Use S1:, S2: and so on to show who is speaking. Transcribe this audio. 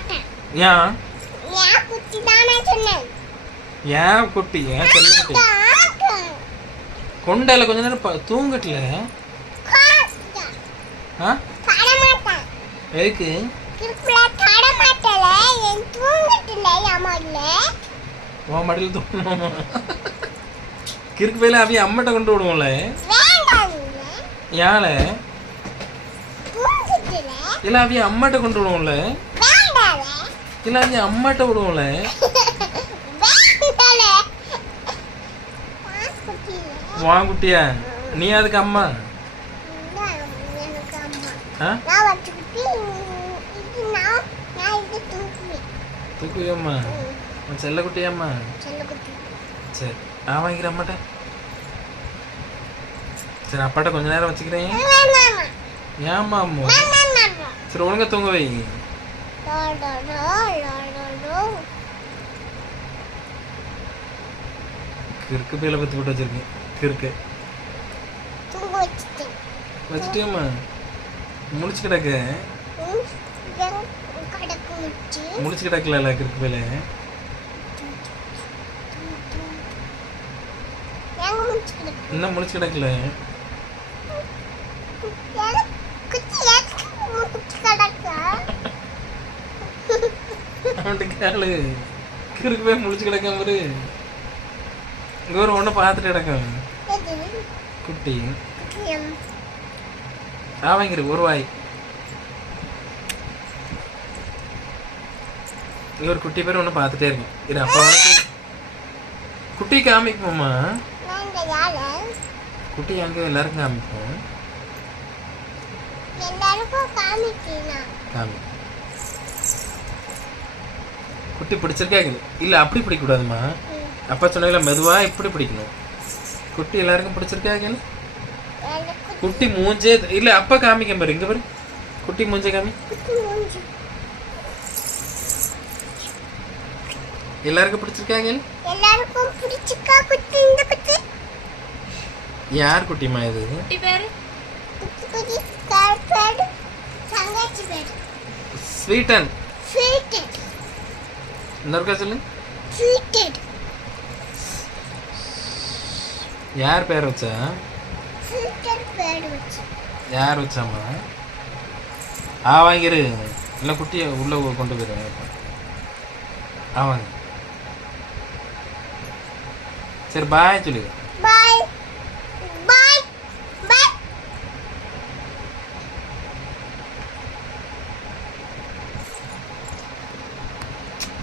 S1: மாட்டேன்.
S2: ஏன்?
S1: ஏன் குட்டி தானே சொன்னேன்.
S2: ஏன் குட்டி? ஏன் செல்ல. கொண்டால கொஞ்ச நேரம் தூங்கட்டுல? எதுக்கு? உன் மடியில் தூங்கணுமா. கிறுக்கு போயில அவைய அம்மட்ட கொண்டு விடுவோம்ல
S1: வேண்டாம் இல்ல
S2: அவைய அம்மாட்ட கொண்டு விடுவோம்ல அம்மாட்ட விடுவோம்ல.
S1: வேண்டால குட்டியில
S2: வான் குட்டியா நீ அதுக்கு அம்மா? குட்டியாம்மா
S1: செல்ல குட்டி
S2: சரி நான் வாங்கிக்கிறேன் அம்மாட்ட. சரி அப்பாட்ட கொஞ்ச நேரம் வச்சுக்கிறேன். ஏம்மா அம்மு? சரி ஒழுங்கா தூங்க வை.
S1: No, no, no, no, no, no.
S2: கிறுக்கு பேல பத்தி போட்டு வச்சிருக்கேன். கிறுக்கு.
S1: தூங்க
S2: வச்சுட்டியம்மா? முடிச்சு கிடக்கு. முடிச்சு கிடக்கல கிறுக்கு
S1: பேல என்ன
S2: இன்னும் முடிச்சு கிடக்கல
S1: எனக்கு குச்சி எதுக்கு முச்சு கிடக்கு
S2: அவன்கிட்ட கேளு. கிறுக்கு போய் முடிச்சு கிடக்க பாரு. இங்க ஒரு ஒண்ணு பார்த்துட்டு கிடக்கும் குட்டி.
S1: எம்
S2: நான் வாங்கிரு ஒரு வாய். இங்க ஒரு குட்டி பேர் ஒன்று பார்த்துட்டே இருக்கேன். இது அப்பா உனக்கு குட்டி காமிக்குமாம்மா
S1: யாரு
S2: குட்டி அங்கே எல்லாருக்கும் காமிப்போம்.
S1: எல்லாருக்கும் காமிக்கலாம்.
S2: காமி குட்டி பிடிச்சிருக்காங்க இல்ல அப்படி பிடிக்கக்கூடாதும்மா. அப்பா சொன்னால மெதுவா இப்படி பிடிக்கணும். குட்டி எல்லாருக்கும் பிடிச்சிருக்காங்க
S1: எனக்கு
S2: குட்டி மூஞ்சே இல்ல அப்பா காமிக்க பாரு இங்க பாரு. குட்டி மூஞ்சே காமி. எல்லாருக்கும் பிடிச்சிருக்காங்க
S1: எல்லாருக்கும் பிடிச்சிக்கா குட்டி இந்த குட்டி?
S2: யார் குட்டிமா இது?
S1: குட்டி பேரு? குட்டி கார் பேரு தங்கச்சி பேரு.
S2: ஸ்வீட்டன்.
S1: ஃபீட்டட்
S2: இன்னொருக்கா சொல்லு. யார்
S1: பேர் வச்சா?
S2: யார் வச்சாம்மா? ஆ வாங்கிரு. இல்லை குட்டியை உள்ள கொண்டு போயிடுவேன் ஆ வாங்க. சரி பாய் சொல்லு.